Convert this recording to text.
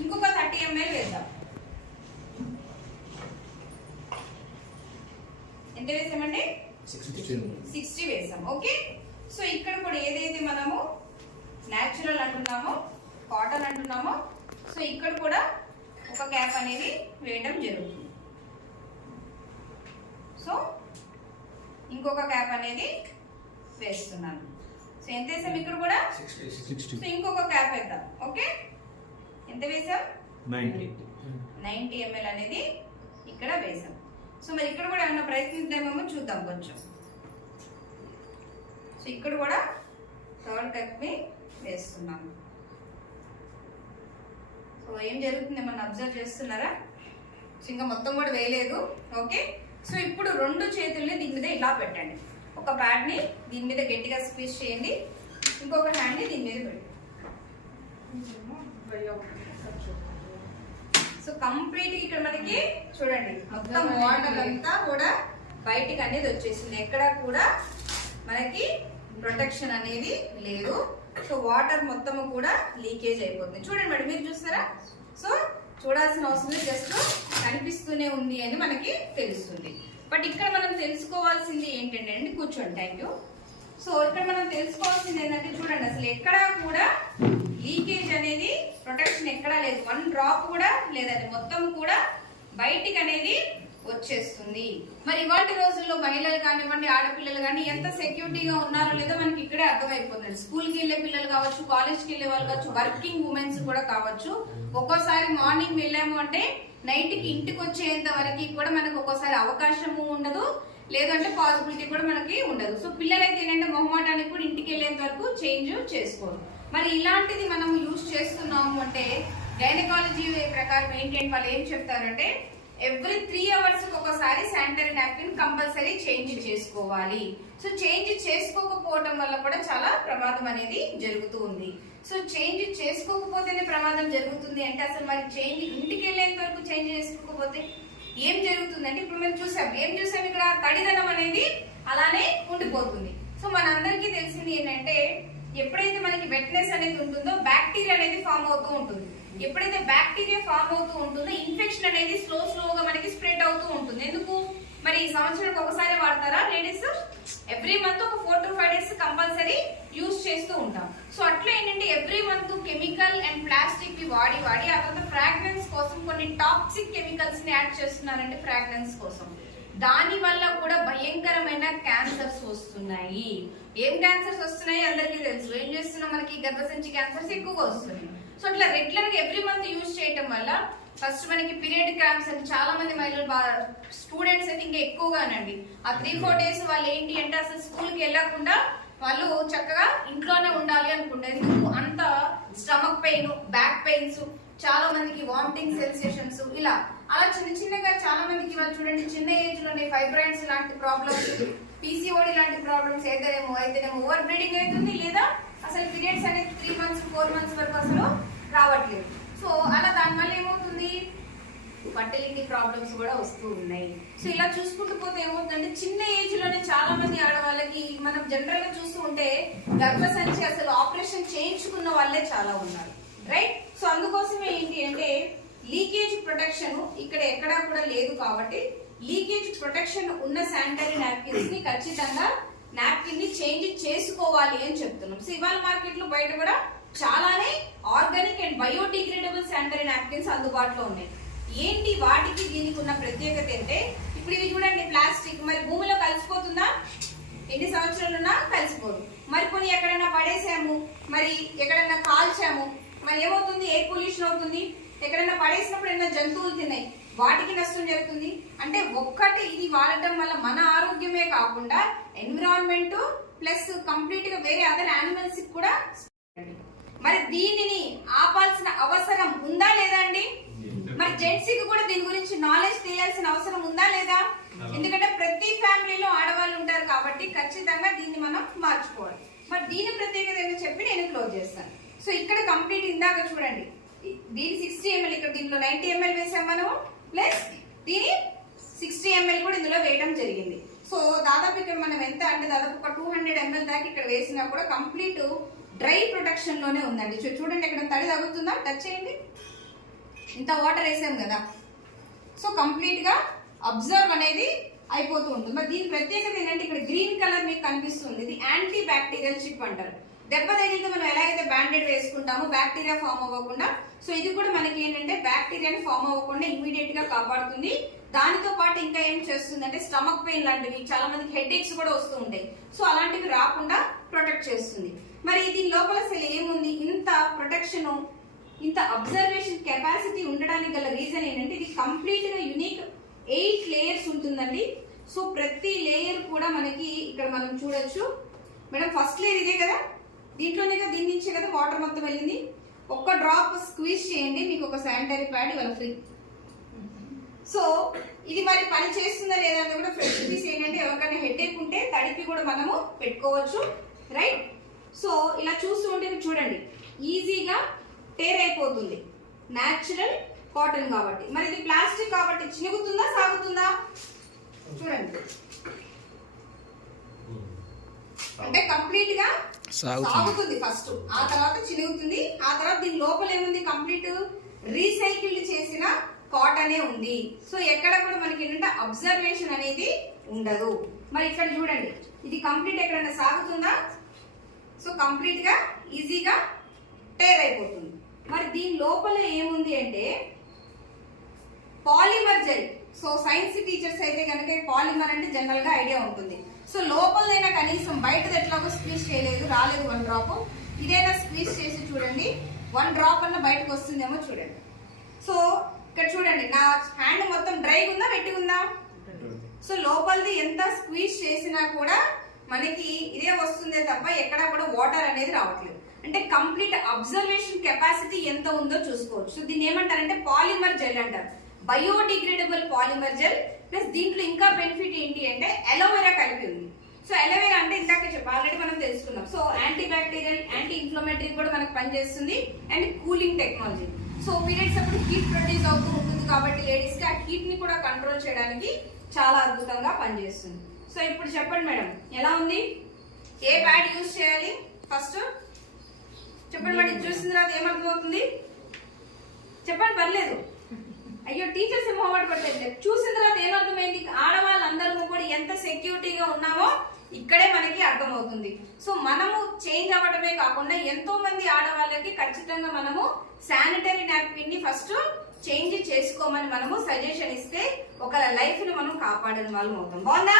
ఇంకొక 30 ml వేద్దాం. ఎంత వేసామండి? 60 వేసాం. ఓకే. సో ఇక్కడ కూడా ఏదైతే మనము న్యాచురల్ అంటున్నామో, కాటన్ అంటున్నామో, సో ఇక్కడ కూడా ఒక క్యాప్ అనేది వేయడం జరుగుతుంది. సో ఇంకొక క్యాప్ అనేది వేస్తున్నాను. సో ఎంత వేసాం ఇక్కడ కూడా? 60. సో ఇంకొక క్యాప్ వేద్దాం. ఓకే. ఎంత వేసాం? 90 ml అనేది ఇక్కడ వేసాం. సో మరి ఇక్కడ కూడా ఏమైనా ప్రయత్నిద్దామేమో చూద్దాం కొంచెం. సో ఇక్కడ కూడా థర్డ్ కప్ ని వేస్తున్నాము. సో ఏం జరుగుతుంది మనం అబ్జర్వ్ చేస్తున్నారా? సో ఇంకా మొత్తం కూడా వేయలేదు. ఓకే. సో ఇప్పుడు 2 చేతుల్ని దీని మీద ఇలా పెట్టండి. ఒక ప్యాడ్ ని దీని మీద గట్టిగా స్క్వీజ్ చేయండి, ఇంకొక హ్యాండ్ ని దీని మీద పెట్టండి. సో కంప్లీట్ ఇక్కడ మనకి చూడండి మొత్తం వాటర్ అంతా కూడా బయటికి అనేది వచ్చేసింది. ఎక్కడ కూడా మనకి ప్రొటెక్షన్ అనేది లేదు. సో వాటర్ మొత్తం కూడా లీకేజ్ అయిపోతుంది. చూడండి మేడం, మీరు చూస్తారా? సో చూడాల్సిన అవసరం లేదు, జస్ట్ కనిపిస్తూనే ఉంది అని మనకి తెలుస్తుంది. బట్ ఇక్కడ మనం తెలుసుకోవాల్సింది ఏంటంటే అండి, కూర్చోండి, థ్యాంక్ యూ. సో ఇక్కడ మనం తెలుసుకోవాల్సింది ఏంటంటే చూడండి, అసలు ఎక్కడా కూడా లీకేజ్ అనేది ప్రొటెక్షన్ ఎక్కడా లేదు. 1 డ్రాప్ కూడా లేదండి, మొత్తం కూడా బయటికి అనేది వచ్చేస్తుంది. మరి ఇవాటి రోజుల్లో మహిళలు కానివ్వండి, ఆడపిల్లలు కానీ ఎంత సెక్యూరిటీగా ఉన్నారో లేదో మనకి ఇక్కడే అర్థమైపోతుంది. స్కూల్కి వెళ్ళే పిల్లలు కావచ్చు, కాలేజ్కి వెళ్ళే వాళ్ళు కావచ్చు, వర్కింగ్ ఉమెన్స్ కూడా కావచ్చు. ఒక్కోసారి మార్నింగ్ వెళ్ళాము అంటే నైట్ కి ఇంటికి వచ్చేంత వరకు కూడా మనకు ఒక్కోసారి అవకాశము ఉండదు, లేదంటే పాసిబిలిటీ కూడా మనకి ఉండదు. సో పిల్లలైతే ఏంటంటే మొహమాటానికి కూడా ఇంటికి వెళ్ళేంత వరకు చేంజ్ చేసుకోరు. మరి ఇలాంటిది మనం యూజ్ చేస్తున్నాము అంటే గైనకాలజీ ప్రకారం ఏంటంటే వాళ్ళు ఏం చెప్తారంటే ఎవ్రీ 3 hours ఒకసారి శానిటరీ నాప్కిన్ కంపల్సరీ చేంజ్ చేసుకోవాలి. సో చేంజ్ చేసుకోకపోవడం వల్ల కూడా చాలా ప్రమాదం అనేది జరుగుతూ ఉంది. సో చేంజ్ చేసుకోకపోతేనే ప్రమాదం జరుగుతుంది అంటే అసలు మరి చేంజ్ ఇంటికి వెళ్ళేంత వరకు చేంజ్ చేసుకోకపోతే ఏం జరుగుతుందంటే ఇప్పుడు మనం ఏం చూసాం ఇక్కడ తడిదనం అనేది అలానే ఉండిపోతుంది. సో మనందరికీ తెలిసింది ఏంటంటే ఎప్పుడైతే మనకి వెట్నెస్ అనేది ఉంటుందో బ్యాక్టీరియా అనేది ఫామ్ అవుతూ ఉంటుంది. ఎప్పుడైతే బ్యాక్టీరియా ఫామ్ అవుతూ ఉంటుందో ఇన్ఫెక్షన్ అనేది స్లోగా మనకి స్ప్రెడ్ అవుతూ ఉంటుంది. ఎందుకు మరి ఈ సంవత్సరానికి ఒకసారి వాడతారా లేడీస్? ఎవ్రీ మంత్ ఒక 4 to 5 days కంపల్సరీ యూజ్ చేస్తూ ఉంటాం. సో అట్లా ఏంటంటే every month chemical and plastic వి వాడి ఆ తర్వాత ఫ్రాగ్రెన్స్ కోసం కొన్ని టాక్సిక్ కెమికల్స్ ని యాడ్ చేస్తున్నారంటే ఫ్రాగ్రెన్స్ కోసం. దాని వల్ల కూడా భయంకరమైన క్యాన్సర్స్ వస్తున్నాయి. ఏం క్యాన్సర్స్ వస్తున్నాయి అందరికీ తెలుసు. ఏం చేస్తున్నాం, మనకి గర్భసంచి క్యాన్సర్స్ ఎక్కువగా వస్తున్నాయి. సో అట్లా రెగ్యులర్ గా ఎవ్రీ మంత్ యూజ్ చేయటం వల్ల ఫస్ట్ మనకి పీరియడ్ క్రాంప్స్ అని చాలా మంది మహిళలు స్టూడెంట్స్ అయితే ఇంకా ఎక్కువగానండి ఆ 3-4 days వాళ్ళు ఏంటి అంటే అసలు స్కూల్ కి వెళ్ళకుండా వాళ్ళు చక్కగా ఇంట్లోనే ఉండాలి అనుకుంటారు. ఎందుకు అంత స్టమక్ పెయిన్, బ్యాక్ పెయిన్స్, చాలా మందికి వామిటింగ్ సెన్సేషన్స్, ఇలా అలా చిన్నగా చాలా మందికి వాళ్ళు చూడండి చిన్న ఏజ్ లోనే ఫైబ్రాయిడ్స్ లాంటి ప్రాబ్లమ్స్, పీసీఓడి లాంటి ప్రాబ్లమ్స్ అయితేనేమో ఓవర్ బ్లీడింగ్ అవుతుంది, లేదా అసలు పీరియడ్స్ అనేది 3 months 4 months వరకు అసలు రావట్లేదు. సో అలా దానివల్ల ఏమవుతుంది, ఫర్టిలిటీ ప్రాబ్లమ్స్ కూడా వస్తూ ఉన్నాయి. సో ఇలా చూసుకుంటూ పోతే ఏమవుతుందంటే చిన్న ఏజ్ లోనే చాలా మంది ఆడవాళ్ళకి మనం జనరల్ గా చూస్తూ ఉంటే గర్భసంచి అసలు ఆపరేషన్ చేయించుకున్న వాళ్ళే చాలా ఉన్నారు, రైట్? సో అందుకోసమే ఏంటి అంటే లీకేజ్ ప్రొటెక్షన్ ఇక్కడ ఎక్కడా కూడా లేదు కాబట్టి లీకేజ్ ప్రొటెక్షన్ ఉన్న శానిటరీ నాప్కిన్స్ ని ఖచ్చితంగా నాప్కిన్ ని చేంజ్ చేసుకోవాలి అని చెప్తున్నాం. సో ఇవాళ మార్కెట్ లో బయట కూడా చాలానే organic and biodegradable sanitary napkins అందుబాటులో ఉన్నాయి. ఏంటి వాటికి దీనికి ఉన్న ప్రత్యేకత అంటే ఇప్పుడు ఇవి చూడండి ప్లాస్టిక్, మరి భూమిలో కలిసిపోతుందా? ఎన్ని సంవత్సరాలున్నా కలిసిపోదు. మరి కొన్ని ఎక్కడైనా పడేసాము, మరి ఎక్కడైనా కాల్చాము, మరి ఏమవుతుంది, ఎయిర్ పొల్యూషన్ అవుతుంది. ఎక్కడైనా పడేసినప్పుడు ఏమైనా జంతువులు తిన్నాయి, వాటికి నష్టం జరుగుతుంది. అంటే ఒక్కటి ఇది వాడటం వల్ల మన ఆరోగ్యమే కాకుండా ఎన్విరాన్మెంట్ ప్లస్ కంప్లీట్ గా వేరే అదర్ యానిమల్స్ కూడా. మరి దీనిని ఆపాల్సిన అవసరం ఉందా లేదా అండి? మరి జెంట్స్ కి కూడా దీని గురించి నాలెడ్జ్ తెలియాల్సిన అవసరం ఉందా లేదా? ఎందుకంటే ప్రతి ఫ్యామిలీలో ఆడవాళ్ళు ఉంటారు కాబట్టి ఖచ్చితంగా దీన్ని మనం మార్చుకోవాలి. మరి దీని ప్రత్యేకత ఏదో చెప్పి నేను క్లోజ్ చేస్తాను. సో ఇక్కడ కంప్లీట్ ఇందాక చూడండి దీని 60 ml, ఇక్కడ దీనిలో 90 ml వేసాం మనం, ప్లస్ దీని 60 ml కూడా ఇందులో వేయడం జరిగింది. సో దాదాపు ఇక్కడ మనం ఎంత అంటే దాదాపు ఒక 200 ml దాకా ఇక్కడ వేసినా కూడా కంప్లీట్ డ్రై ప్రొటెక్షన్ లోనే ఉందండి. చూడండి ఇక్కడ తడి తగ్గుతుందా, టచ్ చేయండి. ఇంత వాటర్ వేసాం కదా, సో కంప్లీట్ గా అబ్జర్వ్ అనేది అయిపోతూ ఉంటుంది. మరి దీని ప్రత్యేకత ఏంటంటే ఇక్కడ గ్రీన్ కలర్ మీకు కనిపిస్తుంది, ఇది యాంటీ బ్యాక్టీరియల్ చిప్ అంటారు. దెబ్బ తగిలితే మనం ఎలా అయితే బ్యాండెడ్ వేసుకుంటామో బ్యాక్టీరియా ఫామ్ అవ్వకుండా, సో ఇది కూడా మనకి ఏంటంటే బ్యాక్టీరియాని ఫామ్ అవ్వకుండా ఇమీడియట్ గా కాపాడుతుంది. దానితో పాటు ఇంకా ఏం చేస్తుంది అంటే స్టమక్ పెయిన్ లాంటివి, చాలా మందికి హెడ్ ఏక్స్ కూడా వస్తూ ఉంటాయి, సో అలాంటివి రాకుండా ప్రొటెక్ట్ చేస్తుంది. మరి దీని లోపల అసలు ఏముంది, ఇంత ప్రొటెక్షన్, ఇంత అబ్జర్వేషన్ కెపాసిటీ ఉండడానికి గల రీజన్ ఏంటంటే ఇది కంప్లీట్ గా యూనిక్ 8 లేయర్స్ ఉంటుందండి. సో ప్రతి లేయర్ కూడా మనకి ఇక్కడ మనం చూడొచ్చు. మేడం ఫస్ట్ లేయర్ ఇదే కదా, దీంట్లోనే కదా, దీని నుంచే కదా వాటర్ మొత్తం వెళ్ళింది. ఒక్క డ్రాప్ స్క్వీజ్ చేయండి, మీకు ఒక శానిటరీ ప్యాడ్ ఇవాళ ఫ్రీ. సో ఇది మరి పని చేస్తుందా లేదా అని కూడా ఫ్రెష్ పీస్ ఏంటంటే ఎవరికైనా హెడ్ ఏక్ ఉంటే తడిపి కూడా మనము పెట్టుకోవచ్చు, రైట్. సో ఇలా చూస్తూ ఉంటే చూడండి ఈజీగా టేర్ అయిపోతుంది, న్యాచురల్ కాటన్ కాబట్టి. మరి ఇది ప్లాస్టిక్ కాబట్టి చినుగుతుందా సాగుతుందా చూడండి, అంటే కంప్లీట్ గా సాగుతుంది ఫస్ట్, ఆ తర్వాత చినుగుతుంది, ఆ తర్వాత దీని లోపల ఏముంది, కంప్లీట్ రీసైకిల్డ్ చేసిన కాటనే ఉంది. సో ఎక్కడ కూడా మనకి ఏంటంటే అబ్జర్వేషన్ అనేది ఉండదు. మరి ఇక్కడ చూడండి ఇది కంప్లీట్ ఎక్కడైనా సాగుతుందా, సో కంప్లీట్ గా ఈజీగా టేర్ అయిపోతుంది. మరి దీని లోపల ఏముంది అంటే polymer gel. So science teachers అయితే కనుక పాలిమర్ అంటే జనరల్ గా ఐడియా ఉంటుంది. సో లోపలైనా కనీసం బయటది ఎట్లాగో స్క్వీజ్ చేయలేదు, రాలేదు 1 డ్రాప్, ఇదైనా స్క్వీజ్ చేసి చూడండి 1 డ్రాప్ అన్న బయటకు వస్తుందేమో చూడండి. సో ఇక్కడ చూడండి నా హ్యాండ్ మొత్తం డ్రైగా ఉందా వెట్టిగా ఉందా, సో లోపలిది ఎంత స్క్వీజ్ చేసినా కూడా మనకి ఇదే వస్తుందే తప్ప ఎక్కడా కూడా వాటర్ అనేది రావట్లేదు. అంటే కంప్లీట్ అబ్జర్వేషన్ కెపాసిటీ ఎంత ఉందో చూసుకోవచ్చు. సో దీన్ని ఏమంటారంటే పాలిమర్ జెల్ అంటారు, బయోడిగ్రేడబుల్ పాలిమర్ జెల్. ప్లస్ దీంట్లో ఇంకా బెనిఫిట్ ఏంటి అంటే అలోవెరా కలిపి ఉంది. సో అలోవెరా అంటే ఇందాక చెప్పి ఆల్రెడీ మనం తెలుసుకున్నాం. So anti bacterial, anti inflammatory కూడా మనకు పనిచేస్తుంది, and cooling technology. So periods అప్పుడు హీట్ ప్రొడ్యూస్ అవుతూ ఉంటుంది కాబట్టి లేడీస్ కి ఆ హీట్ ని కూడా కంట్రోల్ చేయడానికి చాలా అద్భుతంగా పనిచేస్తుంది. సో ఇప్పుడు చెప్పండి మేడం ఎలా ఉంది, ఏ ప్యాడ్ యూజ్ చేయాలి ఫస్ట్ చెప్పండి మేడం. చూసిన తర్వాత ఏమర్థమవుతుంది చెప్పండి, పర్లేదు. అయ్యో టీచర్స్ ఏమో పడలేదు, చూసిన తర్వాత ఏమర్థమైంది, ఆడవాళ్ళందరూ కూడా ఎంత సెక్యూరిటీగా ఉన్నామో ఇక్కడే మనకి అర్థమవుతుంది. సో మనము చేంజ్ అవ్వడమే కాకుండా ఎంతో మంది ఆడవాళ్ళకి ఖచ్చితంగా మనము శానిటరీ నాప్కిన్ ని ఫస్ట్ చేంజ్ చేసుకోమని మనము సజెషన్ ఇస్తే ఒక లైఫ్ ని మనం కాపాడని వాళ్ళం అవుతాం. బాగుందా?